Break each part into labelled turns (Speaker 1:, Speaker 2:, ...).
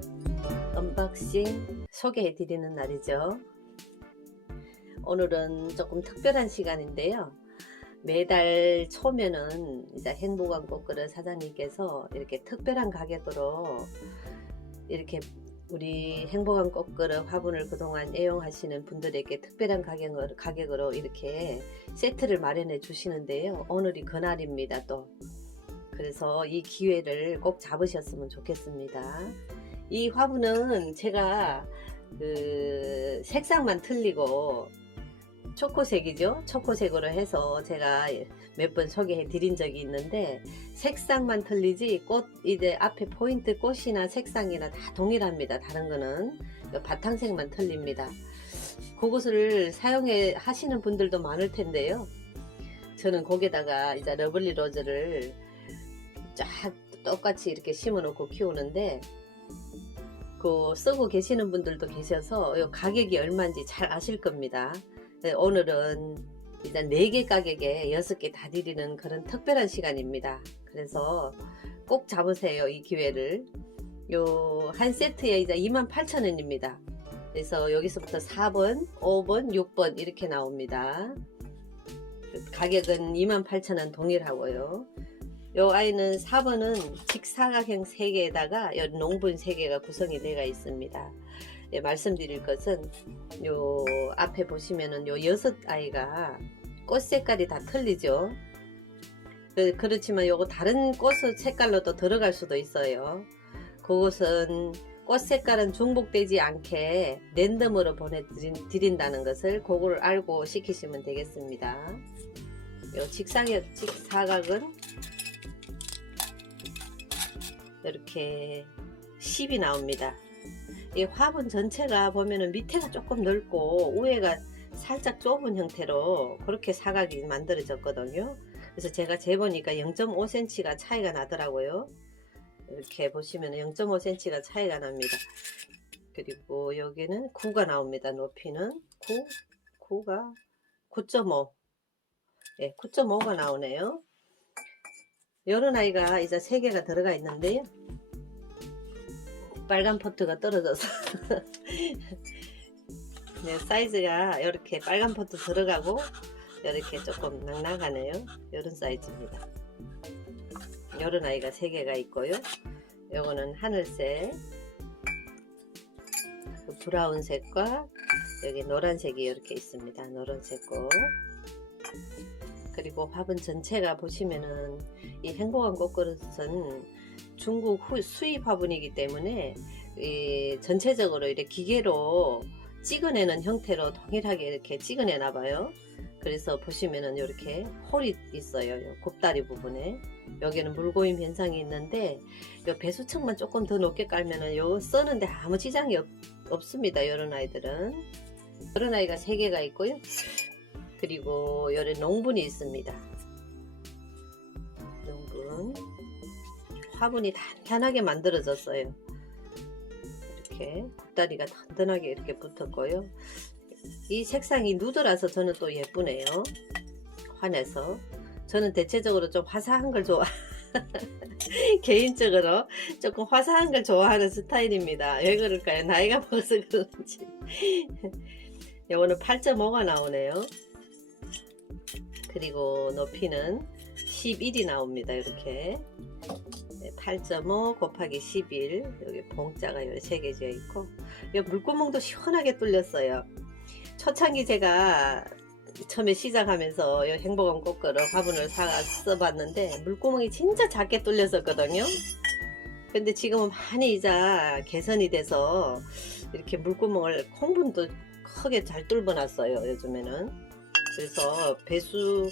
Speaker 1: 첫 언박싱 소개해 드리는 날이죠. 오늘은 조금 특별한 시간인데요. 매달 초면은 이제 행복한 꽃그릇 사장님께서 이렇게 특별한 가격으로 이렇게 우리 행복한 꽃그릇 화분을 그동안 애용하시는 분들에게 특별한 가격으로, 가격으로 이렇게 세트를 마련해 주시는데요. 오늘이 그날입니다, 또. 그래서 이 기회를 꼭 잡으셨으면 좋겠습니다. 이 화분은 제가 그 색상만 틀리고 초코색이죠. 초코색으로 해서 제가 몇 번 소개해 드린 적이 있는데 색상만 틀리지 꽃 이제 앞에 포인트 꽃이나 색상이나 다 동일합니다. 다른 거는 바탕색만 틀립니다. 그것을 사용해 하시는 분들도 많을 텐데요. 저는 거기다가 이제 러블리 로즈를 쫙 똑같이 이렇게 심어 놓고 키우는데 그 쓰고 계시는 분들도 계셔서 요 가격이 얼마인지 잘 아실 겁니다. 네, 오늘은 일단 4개 가격에 6개 다 드리는 그런 특별한 시간입니다. 그래서 꼭 잡으세요, 이 기회를. 요 한 세트에 이제 28,000원입니다. 그래서 여기서부터 4번, 5번, 6번 이렇게 나옵니다. 가격은 28,000원 동일하고요. 요 아이는 4번은 직사각형 3개에다가 요 농분 3개가 구성이 되어 있습니다. 예, 말씀드릴 것은 요 앞에 보시면은 요 여섯 아이가 꽃 색깔이 다 틀리죠. 그, 그렇지만 요거 다른 꽃 색깔로도 들어갈 수도 있어요. 그것은 꽃 색깔은 중복되지 않게 랜덤으로 보내드린다는 것을 그걸 알고 시키시면 되겠습니다. 요 직사각, 직사각은 이렇게 10이 나옵니다. 이 화분 전체가 보면은 밑에가 조금 넓고 위에가 살짝 좁은 형태로 그렇게 사각이 만들어졌거든요. 그래서 제가 재보니까 0.5cm가 차이가 나더라고요. 이렇게 보시면 0.5cm가 차이가 납니다. 그리고 여기는 9가 나옵니다. 높이는 9, 9가 9.5. 예, 9.5가 나오네요. 이런 아이가 이제 3개가 들어가 있는데요. 빨간 포트가 떨어져서. 네, 사이즈가 이렇게 빨간 포트 들어가고 이렇게 조금 낭낭하네요. 이런 사이즈입니다. 이런 아이가 3개가 있고요. 요거는 하늘색 그 브라운색과 여기 노란색이 이렇게 있습니다. 노란색 꽃 그리고 화분 전체가 보시면은 이 행복한 꽃그릇은 중국 후, 수입 화분이기 때문에 이 전체적으로 이렇게 기계로 찍어내는 형태로 동일하게 이렇게 찍어내나 봐요. 그래서 보시면은 이렇게 홀이 있어요. 요 곱다리 부분에 여기는 물고임 현상이 있는데 요 배수층만 조금 더 높게 깔면은 요 써는데 아무 지장이 없, 없습니다. 이런 아이들은 이런 아이가 3개가 있고요. 그리고 요런 농분이 있습니다. 농분 화분이 단단하게 만들어졌어요. 이렇게 곱다리가 단단하게 이렇게 붙었고요. 이 색상이 누드라서 저는 또 예쁘네요. 환해서 저는 대체적으로 좀 화사한 걸 좋아. 개인적으로 조금 화사한 걸 좋아하는 스타일입니다. 왜 그럴까요? 나이가 먹어서 그런지. 요거는 8.5가 나오네요. 그리고 높이는 11이 나옵니다. 이렇게 8.5 곱하기 11 여기 봉자가 여기 3개 지어 있고 이 물구멍도 시원하게 뚫렸어요. 초창기 제가 처음에 시작하면서 이 행복한 꽃그릇 화분을 사 써봤는데 물구멍이 진짜 작게 뚫렸었거든요. 근데 지금은 많이 이제 개선이 돼서 이렇게 물구멍을 콩분도 크게 잘 뚫어놨어요. 요즘에는 그래서 배수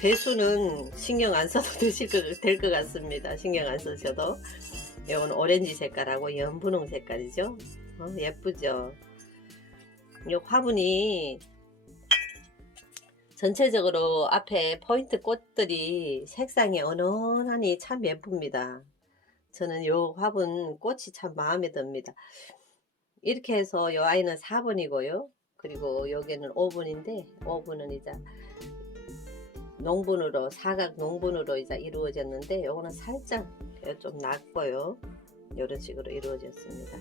Speaker 1: 배수는 신경 안 써도 되실 될것 같습니다. 신경 안 쓰셔도. 이건 오렌지 색깔하고 연분홍 색깔이죠. 어, 예쁘죠. 이 화분이 전체적으로 앞에 포인트 꽃들이 색상이 은은하니 참 예쁩니다. 저는 이 화분 꽃이 참 마음에 듭니다. 이렇게 해서 이 아이는 4번이고요. 그리고 여기는 5분인데 5분은 이제 농분으로 사각 농분으로 이제 이루어졌는데 요거는 살짝 좀 낮고요 이런 식으로 이루어졌습니다.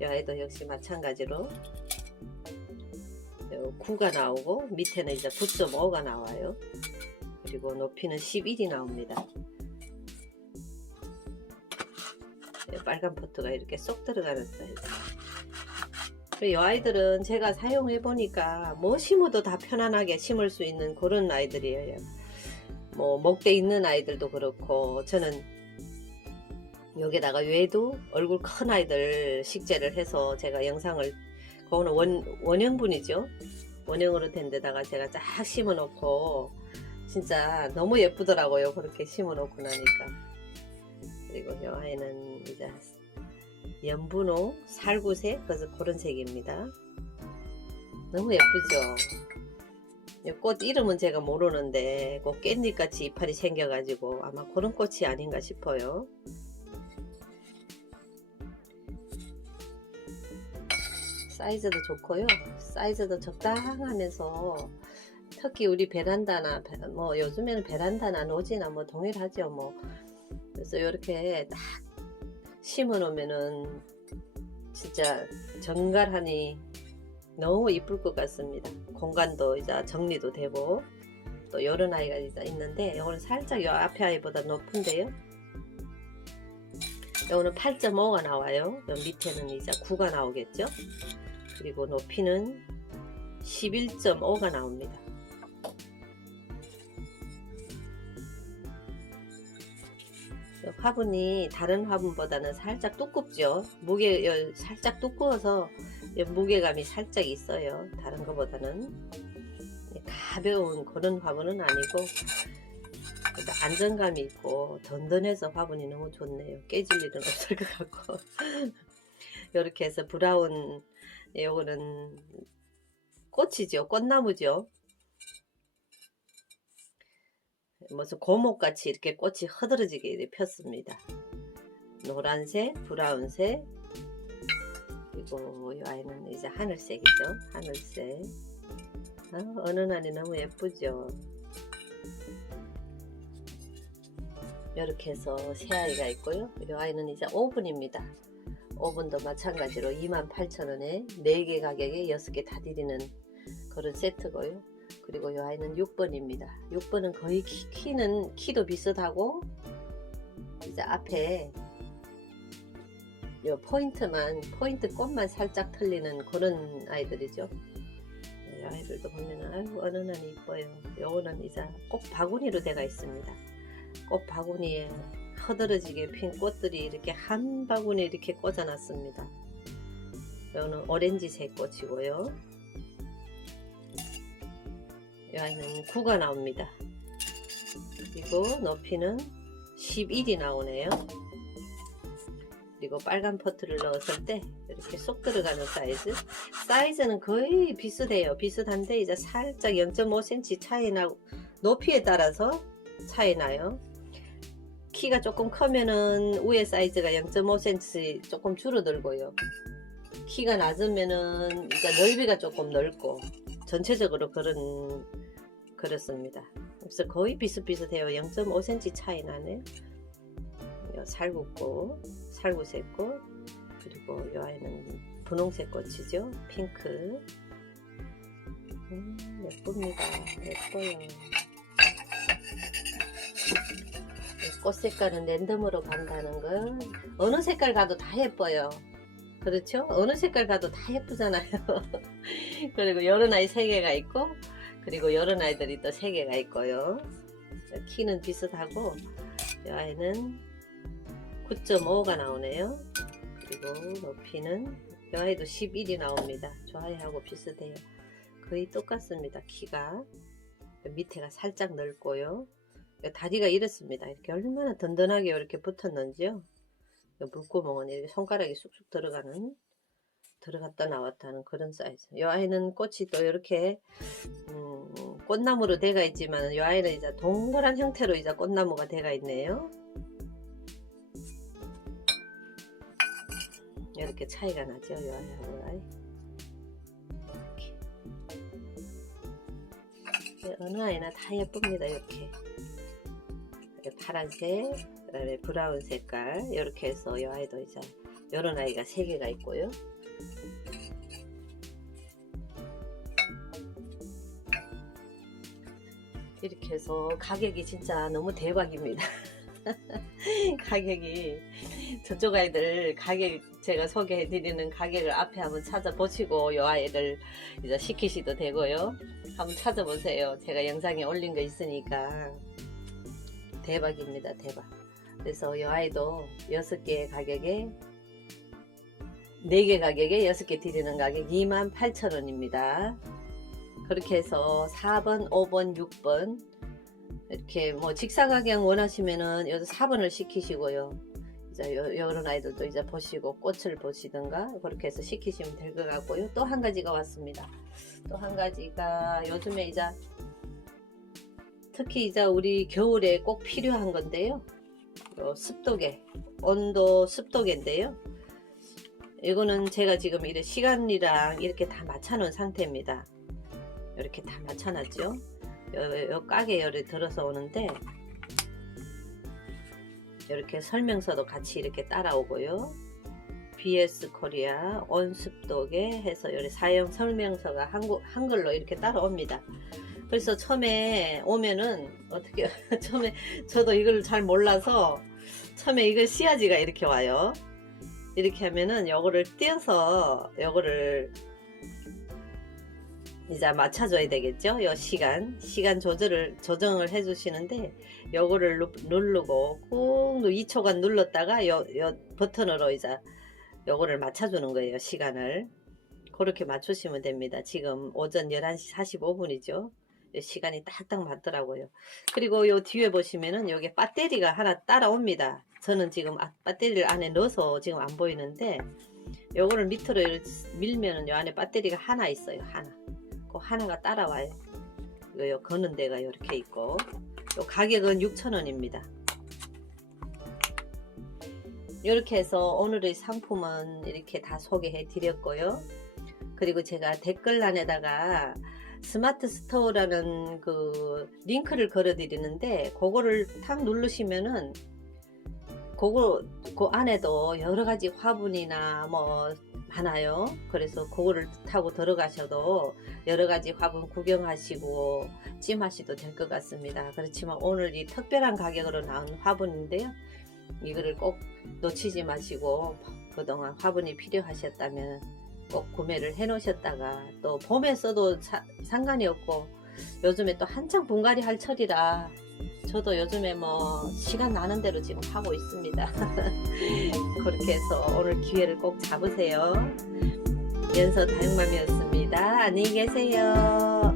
Speaker 1: 이 아이도 역시 마찬가지로 요 9가 나오고 밑에는 이제 9.5가 나와요. 그리고 높이는 11이 나옵니다. 이 빨간 포트가 이렇게 쏙 들어가는 사이즈. 이 아이들은 제가 사용해 보니까 뭐 심어도 다 편안하게 심을 수 있는 그런 아이들이에요. 뭐 목대 있는 아이들도 그렇고 저는 여기다가 외도 얼굴 큰 아이들 식재를 해서 제가 영상을 그거는 원, 원형분이죠. 원형으로 된 데다가 제가 쫙 심어 놓고 진짜 너무 예쁘더라고요. 그렇게 심어 놓고 나니까. 그리고 이 아이는 이제 연분홍, 살구색, 그래서 그런 색입니다. 너무 예쁘죠? 이꽃 이름은 제가 모르는데 꼭 깻잎같이 이파리 생겨가지고 아마 그런 꽃이 아닌가 싶어요. 사이즈도 좋고요. 사이즈도 적당하면서 특히 우리 베란다나 베- 뭐 요즘에는 베란다나 노지나 뭐 동일하죠 뭐 그래서 이렇게 딱 심어 놓으면은 진짜 정갈하니 너무 이쁠 것 같습니다. 공간도 이제 정리도 되고 또 이런 아이가 있는데 이거는 살짝 요 앞에 아이보다 높은데요. 이거는 8.5가 나와요. 요 밑에는 이제 9가 나오겠죠. 그리고 높이는 11.5가 나옵니다. 화분이 다른 화분보다는 살짝 두껍죠. 무게 요 살짝 두꺼워서 요 무게감이 살짝 있어요. 다른 것보다는 가벼운 그런 화분은 아니고 안정감이 있고 든든해서 화분이 너무 좋네요. 깨질 일은 없을 것 같고 이렇게 해서 브라운 요거는 꽃이죠. 꽃나무죠. 무슨 고목같이 이렇게 꽃이 흐드러지게 폈습니다. 노란색, 브라운색, 그리고 이 아이는 이제 하늘색이죠. 하늘색. 아, 어느 날이 너무 예쁘죠. 이렇게 해서 새 아이가 있고요. 이 아이는 이제 오븐입니다. 오븐도 마찬가지로 28,000원에 4개 가격에 6개 다 드리는 그런 세트고요. 그리고 이 아이는 6번입니다. 6번은 거의 키, 키는 키도 비슷하고 이제 앞에 요 포인트만 포인트 꽃만 살짝 틀리는 그런 아이들이죠. 이 아이들도 보면은 아유 어느 날 이뻐요. 요거는 이제 꽃 바구니로 되어 있습니다. 꽃 바구니에 흐드러지게 핀 꽃들이 이렇게 한 바구니에 이렇게 꽂아놨습니다. 요거는 오렌지색 꽃이고요. 이 아이는 9가 나옵니다. 그리고 높이는 11이 나오네요. 그리고 빨간 포트를 넣었을 때 이렇게 쏙 들어가는 사이즈. 사이즈는 거의 비슷해요. 비슷한데 이제 살짝 0.5cm 차이 나고 높이에 따라서 차이 나요. 키가 조금 크면은 위에 사이즈가 0.5cm 조금 줄어들고요. 키가 낮으면은 이제 넓이가 조금 넓고 전체적으로 그런 그렇습니다. 그래서 거의 비슷비슷해요. 0.5cm 차이 나네요. 요 살구꽃, 살구색 꽃, 그리고 이 아이는 분홍색 꽃이죠. 핑크. 음, 예쁩니다. 예뻐요. 이꽃 색깔은 랜덤으로 간다는 건 어느 색깔 가도 다 예뻐요. 그렇죠? 어느 색깔 가도 다 예쁘잖아요. 그리고 여러 아이 3개가 있고 그리고 여러 아이들이 또 3개가 있고요. 키는 비슷하고 이 아이는 9.5가 나오네요. 그리고 높이는 이 아이도 11이 나옵니다. 저 아이하고 비슷해요. 거의 똑같습니다. 키가 밑에가 살짝 넓고요. 다리가 이렇습니다. 이렇게 얼마나 든든하게 이렇게 붙었는지요. 이 물구멍은 이렇게 손가락이 쑥쑥 들어가는 들어갔다 나왔다 하는 그런 사이즈. 이 아이는 꽃이 또 이렇게 음, 꽃나무로 되어 있지만 이 아이는 이제 동그란 형태로 이제 꽃나무가 되어 있네요. 이렇게 차이가 나죠, 이 아이하고 이 아이. 이렇게. 어느 아이나 다 예쁩니다. 이렇게 파란색, 그 다음에 브라운 색깔 이렇게 해서 이 아이도 이제 이런 아이가 세 개가 있고요. 이렇게 해서 가격이 진짜 너무 대박입니다. 가격이 저쪽 아이들 가격 제가 소개해 드리는 가격을 앞에 한번 찾아보시고 이 아이를 이제 시키시도 되고요. 한번 찾아보세요. 제가 영상에 올린 거 있으니까 대박입니다. 대박. 그래서 이 아이도 6개 가격에 4개 가격에 6개 드리는 가격 28,000원입니다. 그렇게 해서 4번, 5번, 6번 이렇게 뭐 직사각형 원하시면은 여기서 4번을 시키시고요. 이제 요, 요런 아이들도 이제 보시고 꽃을 보시든가 그렇게 해서 시키시면 될 것 같고요. 또 한 가지가 왔습니다. 또 한 가지가 요즘에 이제 특히 이제 우리 겨울에 꼭 필요한 건데요. 요 습도계, 온도 습도계인데요. 이거는 제가 지금 이렇게 시간이랑 이렇게 다 맞춰 놓은 상태입니다. 이렇게 다 맞춰 놨죠. 요, 요 가게 열이 들어서 오는데 이렇게 설명서도 같이 이렇게 따라오고요. BS 코리아 온습도계 해서 여기 사용 설명서가 한글로 이렇게 따라옵니다. 그래서 처음에 오면은 어떻게 처음에 저도 이걸 잘 몰라서 처음에 이거 씨앗이가 이렇게 와요. 이렇게 하면은 요거를 띄어서 요거를 이제 맞춰줘야 되겠죠. 요 시간 시간 조절을 조정을 해주시는데 요거를 누- 누르고 꾹 2초간 눌렀다가 요, 요 버튼으로 이제 요거를 맞춰주는 거예요. 시간을 그렇게 맞추시면 됩니다. 지금 오전 11시 45분이죠. 시간이 딱딱 맞더라고요. 그리고 요 뒤에 보시면은 여기 배터리가 하나 따라옵니다. 저는 지금 아- 배터리를 안에 넣어서 지금 안 보이는데 요거를 밑으로 밀면은 요 안에 배터리가 하나 있어요. 하나. 그 하나가 따라와요. 요 거는 데가 이렇게 있고 요 가격은 6,000원입니다. 이렇게 해서 오늘의 상품은 이렇게 다 소개해 드렸고요. 그리고 제가 댓글란에다가 스마트 스토어라는 그 링크를 걸어 드리는데 그거를 탁 누르시면은 그거 그 안에도 여러 가지 화분이나 뭐 많아요. 그래서 그거를 타고 들어가셔도 여러 가지 화분 구경하시고 찜하시도 될 것 같습니다. 그렇지만 오늘 이 특별한 가격으로 나온 화분인데요. 이거를 꼭 놓치지 마시고 그동안 화분이 필요하셨다면 꼭 구매를 해 놓으셨다가 또 봄에 써도 사- 상관이 없고 요즘에 또 한창 분갈이 할 철이라 저도 요즘에 뭐 시간 나는 대로 지금 하고 있습니다. 그렇게 해서 오늘 기회를 꼭 잡으세요. 연서 다육맘이었습니다. 안녕히 계세요.